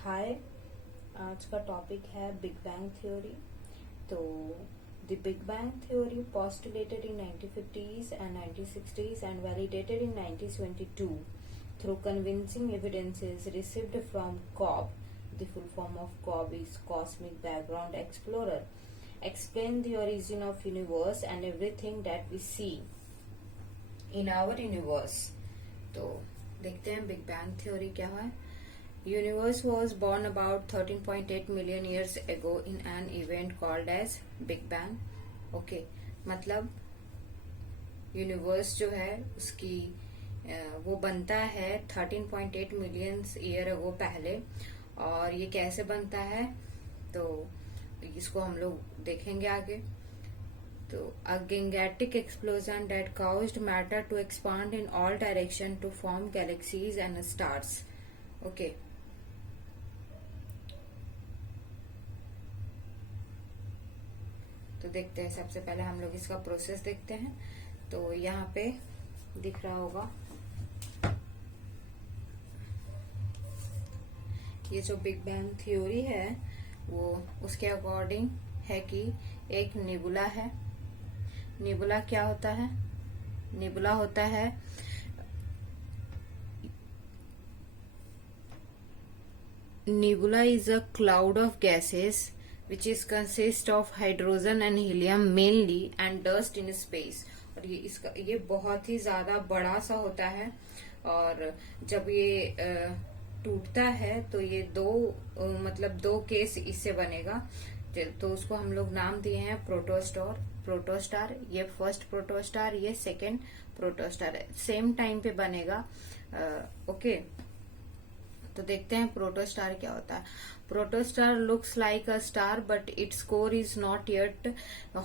हाय। आज का टॉपिक है बिग बैंग थ्योरी। तो the big bang theory postulated in 1950s and 1960s and validated in 1922 through convincing evidences received from COB. The full form of COB is Cosmic Background Explorer. Explain the origin of universe and everything that we see in our universe. तो देखते हैं big bang theory क्या है। Universe was born about 13.8 million years ago in an event called as Big Bang. Okay, मतलब universe जो है उसकी वो बनता है 13.8 मिलियन ईयर अगो पहले। और ये कैसे बनता है तो इसको हम लोग देखेंगे आगे। तो a gigantic explosion that caused matter to expand in all direction to form galaxies and stars. Okay. तो देखते हैं, सबसे पहले हम लोग इसका प्रोसेस देखते हैं। तो यहाँ पे दिख रहा होगा ये जो बिग बैंग थ्योरी है वो उसके अकॉर्डिंग है कि एक निबुला है। निबुला क्या होता है? निबुला होता है nebula is a cloud of gases which is consist of hydrogen and helium mainly and dust in space। और ये बहुत ही ज्यादा बड़ा सा होता है। और जब ये टूटता है तो ये मतलब दो केस इससे बनेगा। तो उसको हम लोग नाम दिए हैं प्रोटोस्टार। ये फर्स्ट प्रोटोस्टार, ये सेकेंड प्रोटोस्टार है, सेम टाइम पे बनेगा। ओके, तो देखते हैं प्रोटोस्टार क्या होता है। Protostar looks like a star but its core is not yet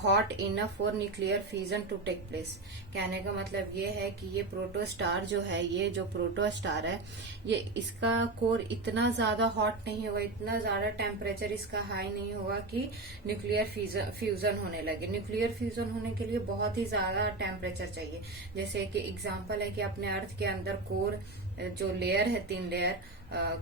hot enough for nuclear fusion to take place. कहने का मतलब ये है कि ये प्रोटोस्टार जो है, ये जो प्रोटोस्टार है, ये इसका कोर इतना ज्यादा हॉट नहीं होगा, इतना ज्यादा टेम्परेचर इसका हाई नहीं होगा कि न्यूक्लियर फ्यूजन होने लगे। न्यूक्लियर फ्यूजन होने के लिए बहुत ही ज्यादा टेम्परेचर चाहिए। जैसे कि एग्जाम्पल है कि अपने अर्थ के अंदर कोर जो लेयर है, 3 लेयर,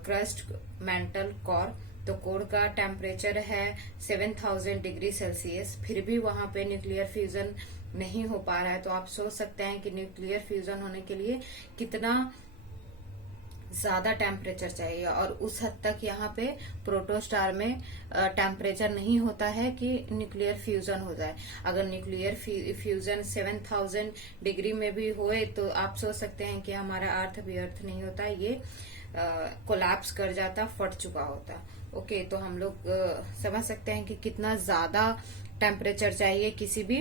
क्रस्ट, मेंटल, कोर। तो कोर का टेम्परेचर है 7000 डिग्री सेल्सियस, फिर भी वहां पे न्यूक्लियर फ्यूजन नहीं हो पा रहा है। तो आप सोच सकते हैं कि न्यूक्लियर फ्यूजन होने के लिए कितना ज्यादा टेम्परेचर चाहिए। और उस हद तक यहाँ पे प्रोटोस्टार में टेम्परेचर नहीं होता है कि न्यूक्लियर फ्यूजन हो जाए। अगर न्यूक्लियर फ्यूजन 7000 डिग्री में भी होए तो आप सोच सकते हैं कि हमारा अर्थ भी अर्थ नहीं होता, ये कोलैप्स कर जाता, फट चुका होता। ओके, तो हम लोग समझ सकते हैं कि कितना ज्यादा टेम्परेचर चाहिए किसी भी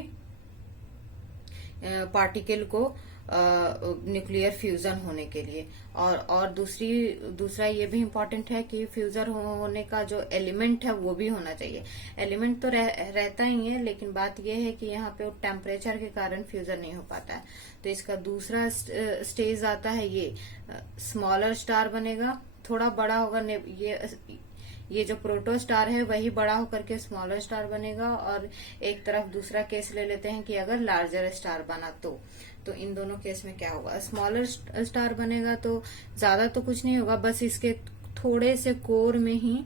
पार्टिकल को न्यूक्लियर फ्यूजन होने के लिए। और दूसरा ये भी इम्पोर्टेंट है कि फ्यूजन होने का जो एलिमेंट है वो भी होना चाहिए। एलिमेंट तो रहता ही है, लेकिन बात ये है कि यहाँ पे टेम्परेचर के कारण फ्यूजन नहीं हो पाता है। तो इसका दूसरा स्टेज आता है, ये स्मॉलर स्टार बनेगा, थोड़ा बड़ा होगा। ये जो प्रोटोस्टार है वही बड़ा होकर के स्मॉलर स्टार बनेगा। और एक तरफ दूसरा केस ले लेते हैं कि अगर लार्जर स्टार बना तो इन दोनों केस में क्या होगा? स्मॉलर स्टार बनेगा तो ज्यादा तो कुछ नहीं होगा, बस इसके थोड़े से कोर में ही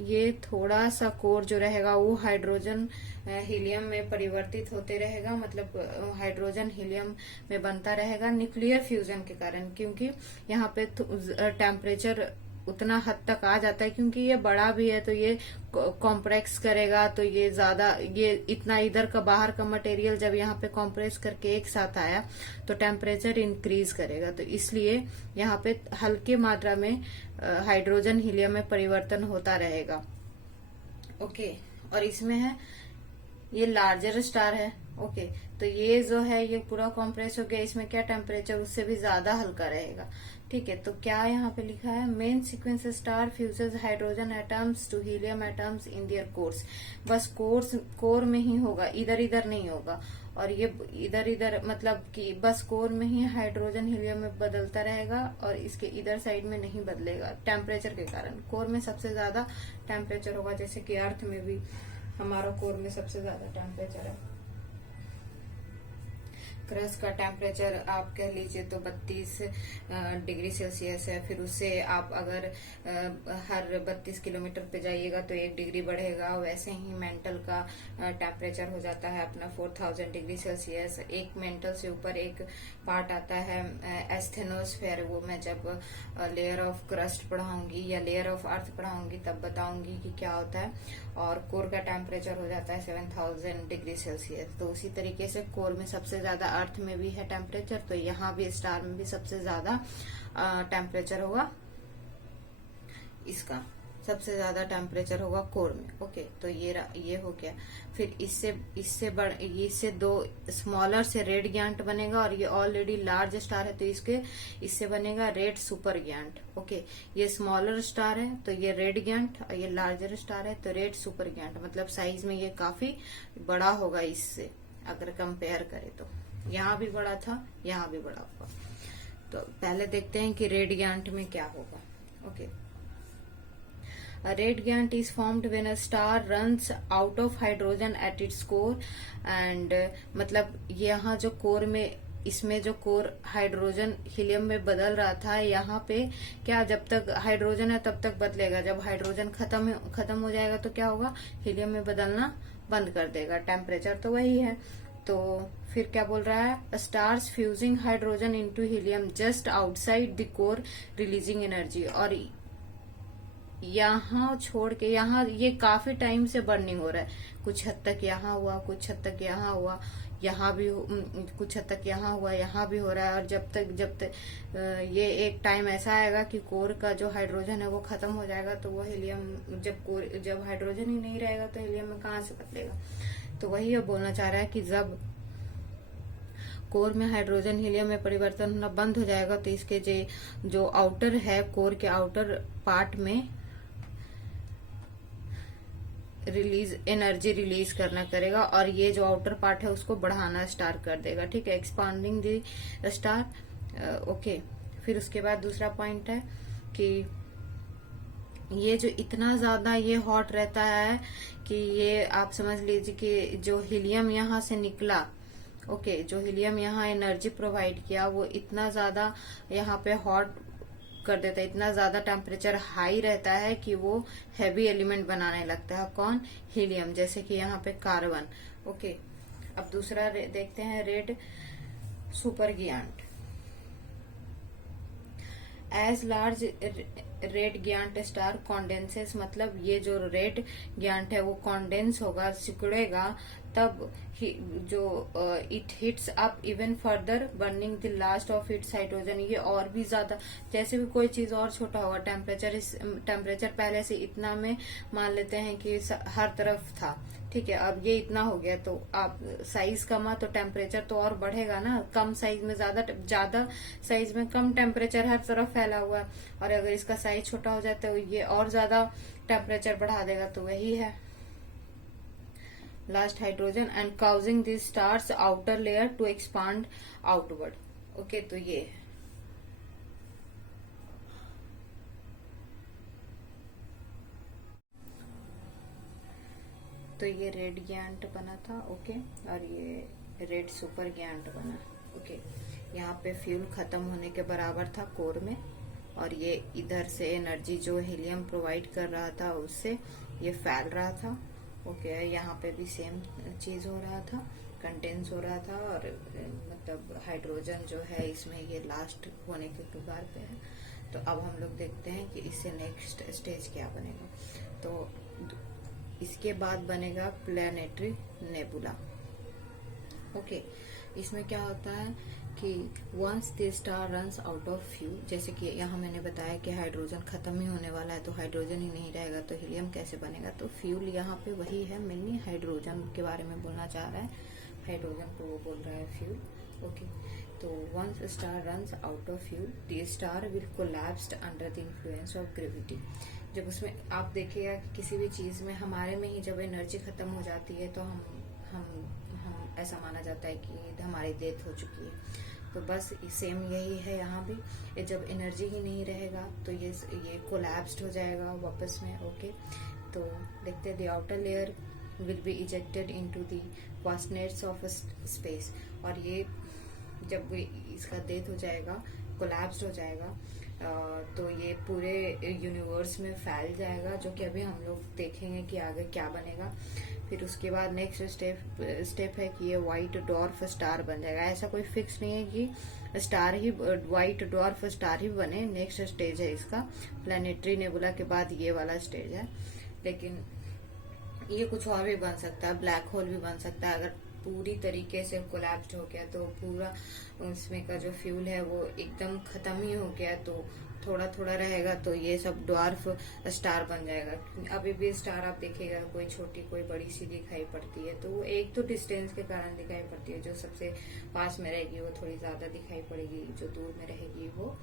ये थोड़ा सा कोर जो रहेगा वो हाइड्रोजन हीलियम में परिवर्तित होते रहेगा। मतलब हाइड्रोजन हीलियम में बनता रहेगा न्यूक्लियर फ्यूजन के कारण, क्योंकि यहाँ पे टेम्परेचर उतना हद तक आ जाता है। क्योंकि ये बड़ा भी है तो ये कॉम्प्रेस करेगा, तो ये ज्यादा, ये इतना इधर का बाहर का मटेरियल जब यहाँ पे कॉम्प्रेस करके एक साथ आया तो टेम्परेचर इंक्रीज करेगा। तो इसलिए यहाँ पे हल्के मात्रा में हाइड्रोजन हीलियम में परिवर्तन होता रहेगा। ओके, और इसमें है ये लार्जर स्टार है। ओके, तो ये जो है ये पूरा कॉम्प्रेस हो गया, इसमें क्या टेम्परेचर उससे भी ज्यादा हल्का रहेगा। ठीक है, तो क्या यहाँ पे लिखा है? Main sequence star fuses hydrogen atoms to helium atoms in their cores. बस कोर में ही होगा, इधर इधर नहीं होगा। और ये इधर इधर मतलब कि बस कोर में ही हाइड्रोजन हीलियम में बदलता रहेगा और इसके इधर साइड में नहीं बदलेगा टेम्परेचर के कारण। कोर में सबसे ज्यादा टेम्परेचर होगा, जैसे कि अर्थ में भी हमारा कोर में सबसे ज्यादा टेम्परेचर है। क्रस्ट का टेम्परेचर आप कह लीजिए तो 32 डिग्री सेल्सियस है। फिर उससे आप अगर हर 32 किलोमीटर पे जाइएगा तो 1 डिग्री बढ़ेगा। वैसे ही मेंटल का टेम्परेचर हो जाता है अपना 4000 डिग्री सेल्सियस। एक मेंटल से ऊपर एक पार्ट आता है एस्थेनोस्फेयर, वो मैं जब लेयर ऑफ क्रस्ट पढ़ाऊंगी या लेयर ऑफ अर्थ पढ़ाऊंगी तब बताऊंगी कि क्या होता है। और कोर का टेम्परेचर हो जाता है 7000 डिग्री सेल्सियस। तो उसी तरीके से कोर में सबसे ज्यादा अर्थ में भी है टेम्परेचर, तो यहाँ भी स्टार में भी सबसे ज्यादा टेम्परेचर होगा, इसका सबसे ज्यादा टेम्परेचर होगा कोर में। ओके, तो ये हो गया। फिर इससे दो स्मॉलर से रेड गिगांट बनेगा, और ये ऑलरेडी लार्ज स्टार है तो इससे बनेगा रेड सुपर गिगांट। ओके, ये स्मॉलर स्टार है तो ये रेड गिगांट, और ये लार्जर स्टार है तो रेड सुपर गिगांट। मतलब साइज में ये काफी बड़ा होगा इससे अगर कंपेयर करें तो। यहाँ भी बड़ा था, यहाँ भी बड़ा होगा। तो पहले देखते हैं कि रेड गिगांट में क्या होगा। Okay, A red giant is formed when a star runs out of hydrogen at its core and मतलब यहाँ जो कोर में, इसमें जो कोर हाइड्रोजन हीलियम में बदल रहा था, यहाँ पे क्या जब तक हाइड्रोजन है तब तक बदलेगा। जब हाइड्रोजन खत्म हो जाएगा तो क्या होगा, हीलियम में बदलना बंद कर देगा। टेम्परेचर तो वही है। तो फिर क्या बोल रहा है, stars fusing hydrogen into helium just outside the core releasing energy. और यहाँ छोड़ के यहाँ ये काफी टाइम से बर्निंग हो रहा है। कुछ हद तक यहाँ हुआ, कुछ हद तक यहाँ हुआ, यहाँ भी कुछ हद तक यहाँ हुआ, यहाँ भी हो रहा है। और जब तक ये एक टाइम ऐसा आएगा कि कोर का जो हाइड्रोजन है वो खत्म हो जाएगा, तो वो हीलियम, जब हाइड्रोजन ही नहीं रहेगा तो हीलियम में कहाँ से बदलेगा। तो वही अब बोलना चाह रहा है कि जब कोर में हाइड्रोजन हीलियम में परिवर्तन होना बंद हो जाएगा तो इसके जो आउटर है, कोर के आउटर पार्ट में एनर्जी रिलीज करना करेगा, और ये जो आउटर पार्ट है उसको बढ़ाना स्टार्ट कर देगा। ठीक है, एक्सपांडिंग द स्टार। ओके, फिर उसके बाद दूसरा पॉइंट है कि ये जो इतना ज्यादा ये हॉट रहता है कि ये आप समझ लीजिए कि जो हीलियम यहाँ से निकला, ओके, जो हीलियम यहाँ एनर्जी प्रोवाइड किया वो इतना ज्यादा यहाँ पे हॉट कर देता है, इतना ज्यादा टेम्परेचर हाई रहता है कि वो हैवी एलिमेंट बनाने लगता है। कौन, हीलियम, जैसे कि यहाँ पे कार्बन। ओके, अब दूसरा देखते हैं, red super giant. As large red giant star condenses, मतलब ये जो रेड गिगांट है वो कॉन्डेंस होगा, सिकुड़ेगा, तब जो it hits up even further burning the last of its hydrogen. ये और भी ज्यादा, जैसे भी कोई चीज और छोटा होगा, टेम्परेचर पहले से इतना में मान लेते हैं कि हर तरफ था, ठीक है, अब ये इतना हो गया तो आप साइज कमा तो टेम्परेचर तो और बढ़ेगा ना। कम साइज में ज्यादा साइज में कम टेम्परेचर हर तरफ फैला हुआ है, और अगर इसका साइज छोटा हो जाता है तो ये और ज्यादा टेम्परेचर बढ़ा देगा। तो वही है last hydrogen and causing this stars outer layer to expand outward. Okay, तो ये है। तो ये रेड गिगांट बना था। ओके, और ये रेड सुपर गिगांट बना। ओके, यहाँ पे फ्यूल खत्म होने के बराबर था कोर में, और ये इधर से एनर्जी जो हीलियम प्रोवाइड कर रहा था उससे ये फैल रहा था। ओके, यहाँ पे भी सेम चीज हो रहा था, कंडेंस हो रहा था, और मतलब हाइड्रोजन जो है इसमें ये लास्ट होने के कगार पे है। तो अब हम लोग देखते हैं कि इससे नेक्स्ट स्टेज क्या बनेगा। तो इसके बाद बनेगा प्लैनेटरी नेबुला। ओके, इसमें क्या होता है कि once the star runs out of fuel, जैसे कि यहाँ मैंने बताया कि हाइड्रोजन खत्म ही होने वाला है तो हाइड्रोजन ही नहीं रहेगा तो हीलियम कैसे बनेगा। तो फ्यूल यहाँ पे वही है, मेनली हाइड्रोजन के बारे में बोलना चाह रहा है, हाइड्रोजन को वो बोल रहा है फ्यूल। ओके, तो once star runs out of fuel the star will collapsed under the influence of gravity. जब उसमें आप देखिएगा कि किसी भी चीज में हमारे में ही जब एनर्जी खत्म हो जाती है तो हम ऐसा माना जाता है कि हमारी डेथ हो चुकी है। तो बस सेम यही है यहाँ भी, जब एनर्जी ही नहीं रहेगा तो ये कोलैप्स्ड हो जाएगा वापस में। ओके, तो देखते हैं, the outer layer will be ejected into the vastness of space, और ये जब इसका डेथ हो जाएगा, कोलैप्स हो जाएगा, तो ये पूरे यूनिवर्स में फैल जाएगा, जो कि अभी हम लोग देखेंगे कि आगे क्या बनेगा। फिर उसके बाद नेक्स्ट स्टेप है कि ये व्हाइट डॉर्फ स्टार बन जाएगा। ऐसा कोई फिक्स नहीं है कि स्टार ही, व्हाइट डॉर्फ स्टार ही बने। नेक्स्ट स्टेज है इसका, प्लैनेटरी नेबुला के बाद ये वाला स्टेज है। लेकिन ये कुछ और भी बन सकता है, ब्लैक होल भी बन सकता है। अगर पूरी तरीके से कोलैप्स हो गया तो पूरा उसमें का जो फ्यूल है वो एकदम खत्म ही हो गया, तो थोड़ा थोड़ा रहेगा, तो ये सब ड्वार्फ स्टार बन जाएगा। अभी भी स्टार आप देखिएगा, कोई छोटी कोई बड़ी सी दिखाई पड़ती है, तो वो एक तो डिस्टेंस के कारण दिखाई पड़ती है। जो सबसे पास में रहेगी वो थोड़ी ज्यादा दिखाई पड़ेगी, जो दूर में रहेगी वो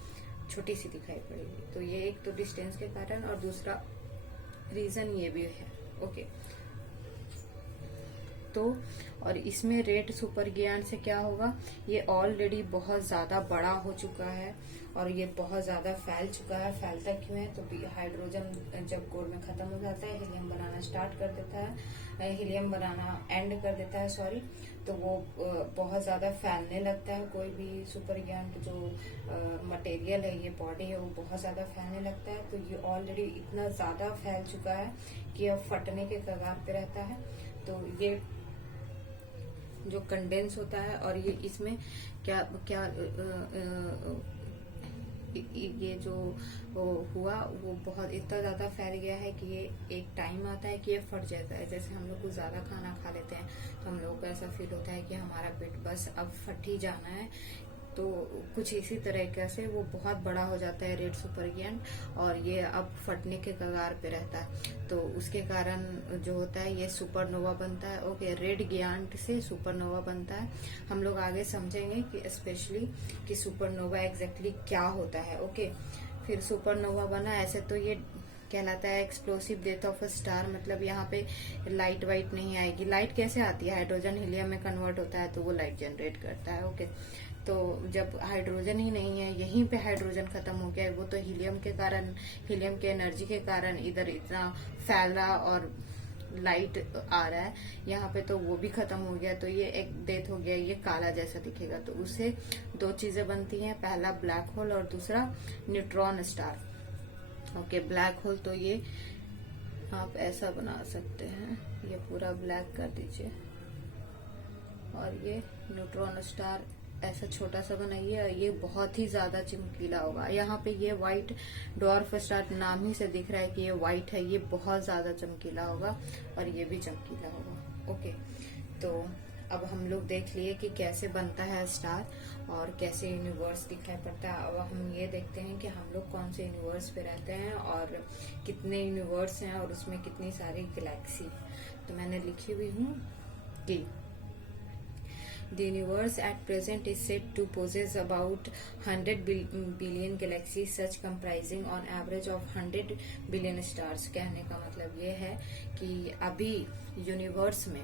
छोटी सी दिखाई पड़ेगी। तो ये एक तो डिस्टेंस के कारण, और दूसरा रीजन ये भी है। ओके, तो और इसमें रेड सुपर गिगांट से क्या होगा, ये ऑलरेडी बहुत ज्यादा बड़ा हो चुका है और ये बहुत ज्यादा फैल चुका है। फैलता क्यों है, तो हाइड्रोजन जब कोर में खत्म हो जाता है, हीलियम बनाना स्टार्ट कर देता है, हीलियम बनाना एंड कर देता है, सॉरी, तो वो बहुत ज्यादा फैलने लगता है। कोई भी सुपर गिगांट जो मटेरियल है, ये बॉडी है, वो बहुत ज्यादा फैलने लगता है। तो ये ऑलरेडी इतना ज्यादा फैल चुका है कि अब फटने के कगार पे रहता है। तो ये जो कंडेंस होता है, और ये इसमें क्या क्या ये जो हुआ वो बहुत इतना ज्यादा फैल गया है कि ये एक टाइम आता है कि ये फट जाता है। जैसे हम लोग कुछ ज्यादा खाना खा लेते हैं तो हम लोग को ऐसा फील होता है कि हमारा पेट बस अब फट ही जाना है। तो कुछ इसी तरीके से वो बहुत बड़ा हो जाता है रेड सुपर गिगांट, और ये अब फटने के कगार पे रहता है। तो उसके कारण जो होता है, ये सुपरनोवा बनता है। ओके, रेड गिगांट से सुपरनोवा बनता है। हम लोग आगे समझेंगे कि स्पेशली कि सुपरनोवा एग्जैक्टली क्या होता है। ओके, फिर सुपरनोवा बना, ऐसे तो ये कहलाता है explosive death of a star. मतलब यहाँ पे लाइट वाइट नहीं आएगी। लाइट कैसे आती है, हाइड्रोजन हीलियम में कन्वर्ट होता है तो वो लाइट जनरेट करता है। ओके, तो जब हाइड्रोजन ही नहीं है, यहीं पे हाइड्रोजन खत्म हो गया है, वो तो हीलियम के कारण, हीलियम के एनर्जी के कारण इधर इतना फैल रहा और लाइट आ रहा है, यहाँ पे तो वो भी खत्म हो गया। तो ये एक डेथ हो गया, ये काला जैसा दिखेगा। तो उससे दो चीजें बनती हैं, पहला ब्लैक होल और दूसरा neutron star. Okay, black hole तो ये आप ऐसा बना सकते हैं, ये पूरा ब्लैक कर दीजिए, और ये न्यूट्रॉन स्टार ऐसा छोटा सा बनाइए। ये बहुत ही ज्यादा चमकीला होगा। यहाँ पे ये व्हाइट डॉर्फ स्टार नाम ही से दिख रहा है कि ये व्हाइट है, ये बहुत ज्यादा चमकीला होगा और ये भी चमकीला होगा। ओके, तो अब हम लोग देख लिए कि कैसे बनता है स्टार और कैसे यूनिवर्स दिखाई पड़ता है। अब हम ये देखते हैं कि हम लोग कौन से यूनिवर्स पे रहते हैं और कितने यूनिवर्स हैं और उसमें कितनी सारी गैलेक्सी। तो मैंने लिखी हुई हूँ कि The universe at present is said to possess about 100 billion galaxies, such comprising on average of 100 billion stars। कहने का मतलब ये है कि अभी यूनिवर्स में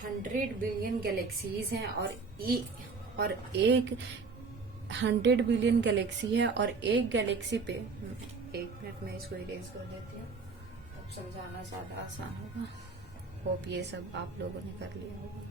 100 बिलियन गैलेक्सीज हैं और एक 100 बिलियन गैलेक्सी है और एक गैलेक्सी पे, एक मिनट में इसको इरेज कर लेती हूँ, अब समझाना ज्यादा आसान होगा। होप ये सब आप लोगों ने कर लिया होगा।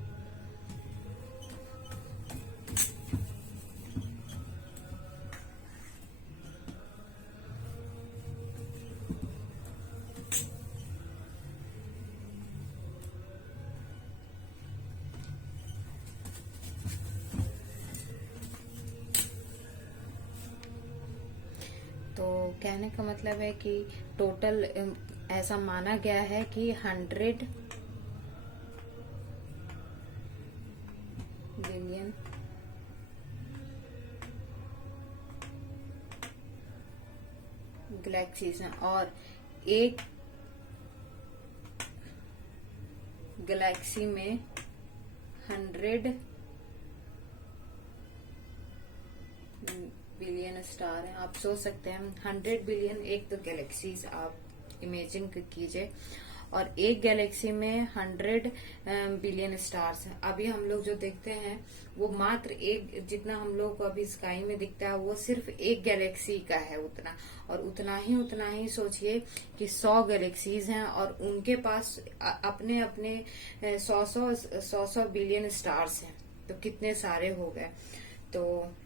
तो कहने का मतलब है कि टोटल ऐसा माना गया है कि 100 बिलियन गैलेक्सीज हैं और एक गैलेक्सी में 100 बिलियन स्टार हैं। आप सोच सकते हैं 100 बिलियन एक तो गैलेक्सीज आप इमेजिन कीजिए, और एक गैलेक्सी में 100 बिलियन स्टार्स हैं। अभी हम लोग जो देखते हैं वो मात्र एक, जितना हम लोग को अभी स्काई में दिखता है वो सिर्फ एक गैलेक्सी का है उतना, और उतना ही सोचिए कि 100 गैलेक्सीज हैं और उनके पास अपने अपने 100 बिलियन स्टार्स हैं। तो कितने सारे हो गए। तो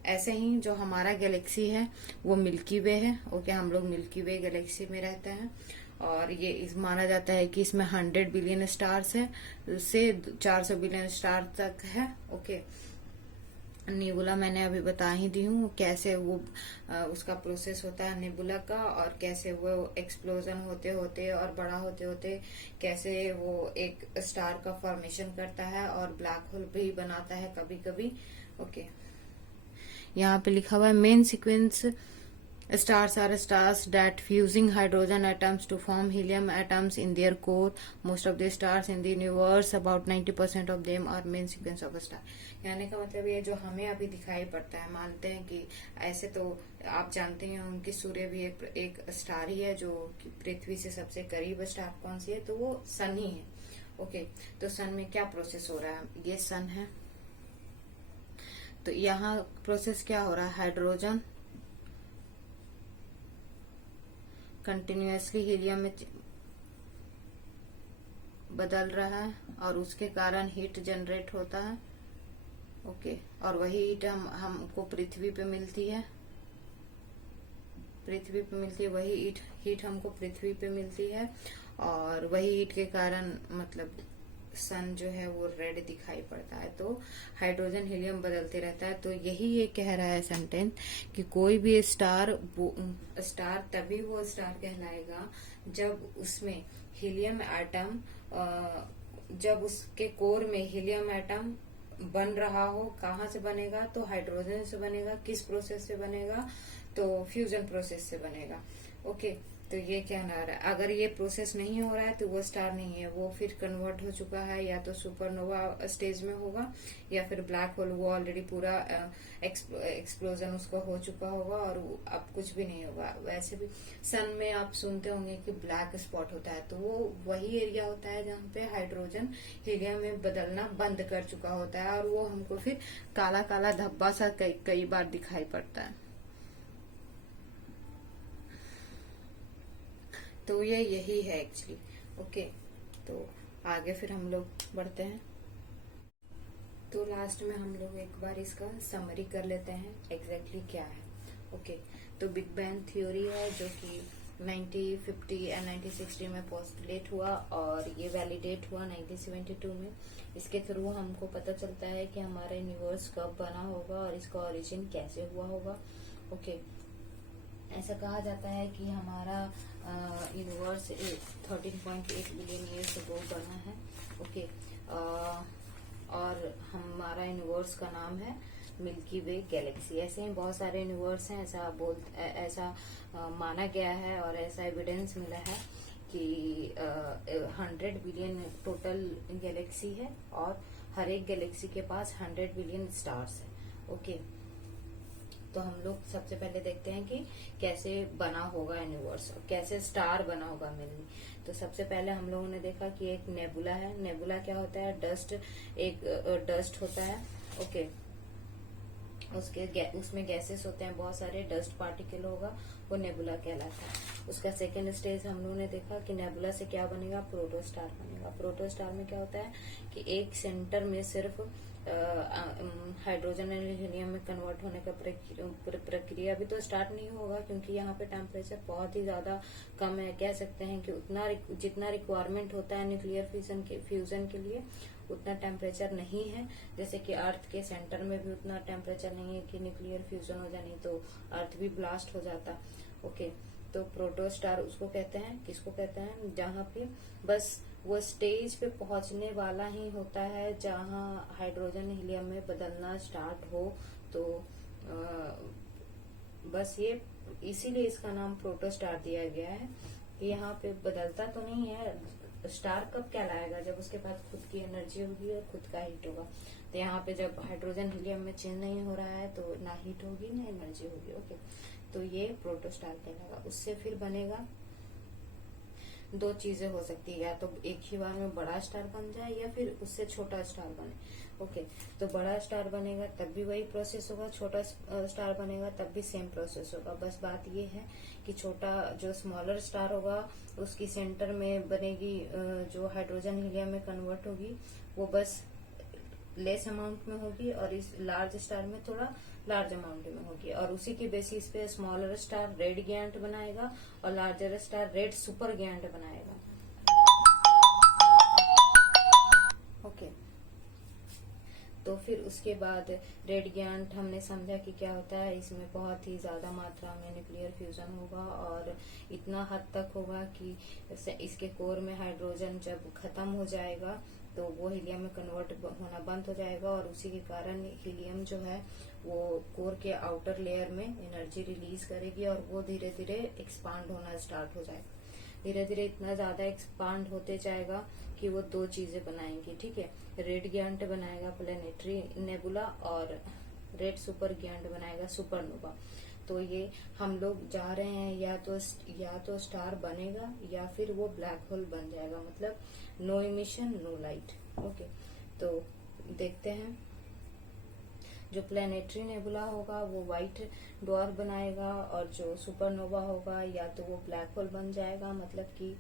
ऐसे ही जो हमारा गैलेक्सी है वो मिल्की वे है। ओके, हम लोग मिल्की वे गैलेक्सी में रहते हैं और ये माना जाता है कि इसमें 100 बिलियन स्टार्स है से 400 बिलियन स्टार तक है। ओके, नेबुला मैंने अभी बता ही दी हूँ कैसे वो उसका प्रोसेस होता है नेबुला का, और कैसे वो एक्सप्लोजन होते होते और बड़ा होते होते कैसे वो एक स्टार का फॉर्मेशन करता है और ब्लैक होल भी बनाता है कभी कभी। ओके, यहाँ पे लिखा हुआ है main sequence stars are stars that fusing hydrogen atoms to form helium atoms in their core. Most of the stars in the universe, about 90% of them are main sequence of a star. कहने का मतलब ये जो हमें अभी दिखाई पड़ता है, मानते हैं कि ऐसे तो आप जानते हैं उनकी सूर्य भी एक स्टार ही है, जो पृथ्वी से सबसे करीब स्टार कौन सी है, तो वो सन ही है। ओके, तो सन में क्या प्रोसेस हो रहा है, ये सन है। तो यहाँ प्रोसेस क्या हो रहा है, हाइड्रोजन कंटिन्यूअसली हीलियम में बदल रहा है और उसके कारण हीट जनरेट होता है। ओके, और वही हीट हमको पृथ्वी पे मिलती है, वही हीट हमको पृथ्वी पे मिलती है और वही हीट के कारण मतलब सन जो है वो रेड दिखाई पड़ता है। तो हाइड्रोजन हीलियम बदलते रहता है। तो यही ये कह रहा है सेंटेंस कि कोई भी स्टार तभी वो स्टार कहलाएगा जब उसमें हीलियम एटम, जब उसके कोर में हीलियम एटम बन रहा हो। कहाँ से बनेगा, तो हाइड्रोजन से बनेगा। किस प्रोसेस से बनेगा, तो फ्यूजन प्रोसेस से बनेगा। ओके, तो ये कहना रहा है अगर ये प्रोसेस नहीं हो रहा है तो वो स्टार नहीं है, वो फिर कन्वर्ट हो चुका है, या तो सुपरनोवा स्टेज में होगा या फिर ब्लैक होल, वो ऑलरेडी पूरा एक्सप्लोजन उसका हो चुका होगा और अब कुछ भी नहीं होगा। वैसे भी सन में आप सुनते होंगे कि ब्लैक स्पॉट होता है, तो वो वही एरिया होता है जहाँ पे हाइड्रोजन हीलियम में बदलना बंद कर चुका होता है और वो हमको फिर काला काला धब्बा सा कई बार दिखाई पड़ता है। तो ये यही है एक्चुअली। ओके, तो आगे फिर हम लोग बढ़ते हैं। तो लास्ट में हम लोग एक बार इसका समरी कर लेते हैं एग्जैक्टली क्या है। ओके, तो बिग बैंग थ्योरी है जो कि 1950 एंड 1960 में पोस्टुलेट हुआ और ये वैलिडेट हुआ 1972 में। इसके थ्रू हमको पता चलता है कि हमारा यूनिवर्स कब बना होगा और इसका ओरिजिन कैसे हुआ होगा। ओके, ऐसा कहा जाता है कि हमारा यूनिवर्स 13.8 बिलियन ईयर्स अगो बना है। ओके, और हमारा यूनिवर्स का नाम है मिल्की वे गैलेक्सी। ऐसे ही बहुत सारे यूनिवर्स हैं, ऐसा माना गया है और ऐसा एविडेंस मिला है कि 100 बिलियन टोटल गैलेक्सी है और हर एक गैलेक्सी के पास 100 बिलियन स्टार्स है। ओके, तो हम लोग सबसे पहले देखते हैं कि कैसे बना होगा यूनिवर्स और कैसे स्टार बना होगा मेनली। तो सबसे पहले हम लोगों ने देखा कि एक नेबुला है। नेबुला क्या होता है, डस्ट होता है। ओके, उसमें गैसेस होते हैं, बहुत सारे डस्ट पार्टिकल होगा, वो नेबुला कहलाता है। उसका सेकेंड स्टेज हम लोगों ने देखा कि नेबुला से क्या बनेगा, प्रोटोस्टार बनेगा। प्रोटोस्टार में क्या होता है कि एक सेंटर में सिर्फ हाइड्रोजन एंड हीलियम में कन्वर्ट होने का प्रक्रिया भी तो स्टार्ट नहीं होगा, क्योंकि यहाँ पे टेम्परेचर बहुत ही ज्यादा कम है। कह सकते हैं कि जितना रिक्वायरमेंट होता है न्यूक्लियर फ्यूजन के लिए उतना टेम्परेचर नहीं है। जैसे कि अर्थ के सेंटर में भी उतना टेम्परेचर नहीं है कि न्यूक्लियर फ्यूजन हो जाए, नहीं तो अर्थ भी ब्लास्ट हो जाता। ओके, तो प्रोटोस्टार उसको कहते हैं, किसको कहते हैं, जहाँ पे बस वो स्टेज पे पहुंचने वाला ही होता है जहाँ हाइड्रोजन हीलियम में बदलना स्टार्ट हो। तो बस ये इसीलिए इसका नाम प्रोटोस्टार दिया गया है कि यहाँ पे बदलता तो नहीं है। स्टार कब कहलाएगा, जब उसके पास खुद की एनर्जी होगी और खुद का हीट होगा। तो यहाँ पे जब हाइड्रोजन हीलियम में चेंज नहीं हो रहा है तो ना हीट होगी ना एनर्जी होगी। ओके, तो ये प्रोटोस्टार कहलाएगा। उससे फिर बनेगा, दो चीजें हो सकती है, या तो एक ही बार में बड़ा स्टार बन जाए या फिर उससे छोटा स्टार बने। ओके, तो बड़ा स्टार बनेगा तब भी वही प्रोसेस होगा, छोटा स्टार बनेगा तब भी सेम प्रोसेस होगा। बस बात ये है कि छोटा जो स्मॉलर स्टार होगा उसकी सेंटर में बनेगी जो हाइड्रोजन हीलियम में कन्वर्ट होगी, वो बस लेस अमाउंट में होगी और इस लार्ज स्टार में थोड़ा लार्ज अमाउंट में होगी, और उसी की बेसिस पे स्मॉलर स्टार रेड गिगांट बनाएगा और लार्जर स्टार रेड सुपर गिगांट बनाएगा। ओके, तो फिर उसके बाद रेड गिगांट हमने समझा कि क्या होता है। इसमें बहुत ही ज्यादा मात्रा में न्यूक्लियर फ्यूजन होगा और इतना हद तक होगा कि इसके कोर में हाइड्रोजन जब खत्म हो जाएगा तो वो हीलियम में कन्वर्ट होना बंद हो जाएगा, और उसी के कारण हीलियम जो है वो कोर के आउटर लेयर में एनर्जी रिलीज करेगी और वो धीरे धीरे एक्सपांड होना स्टार्ट हो जाएगा। धीरे धीरे इतना ज्यादा एक्सपांड होते जाएगा कि वो दो चीजें बनाएंगी, ठीक है। रेड गिगांट बनाएगा प्लेनेटरी नेबुला और रेड सुपर गिगांट बनाएगा सुपरनोवा। तो ये हम लोग जा रहे हैं या तो स्टार बनेगा या फिर वो ब्लैक होल बन जाएगा, मतलब no emission no light. Okay, तो देखते हैं। जो प्लेनेटरी नेबुला होगा वो व्हाइट ड्वार्फ बनाएगा और जो सुपरनोवा होगा या तो वो ब्लैक होल बन जाएगा, मतलब कि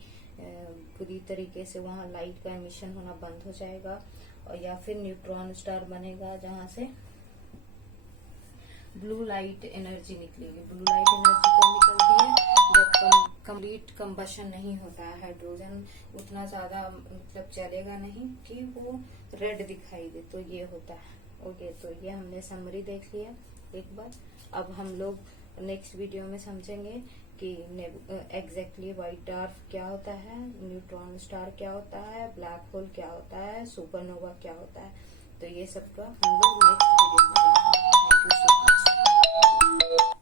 पूरी तरीके से वहां लाइट का एमिशन होना बंद हो जाएगा, और या फिर न्यूट्रॉन स्टार बनेगा जहां से ब्लू लाइट एनर्जी निकलेगी। ब्लू लाइट एनर्जी कब निकलती है? जब कंप्लीट कंबशन नहीं होता है, हाइड्रोजन उतना ज्यादा मतलब चलेगा नहीं कि वो रेड दिखाई दे, तो ये होता है। ओके, तो ये हमने समरी देख लिया एक बार। अब हम लोग नेक्स्ट वीडियो में समझेंगे कि एग्जैक्टली व्हाइट ड्वार्फ क्या होता है, न्यूट्रॉन स्टार क्या होता है, ब्लैक होल क्या होता है, सुपरनोवा क्या होता है। तो ये सब का हम लोग नेक्स्ट वीडियो में देखेंगे। Thank you so much.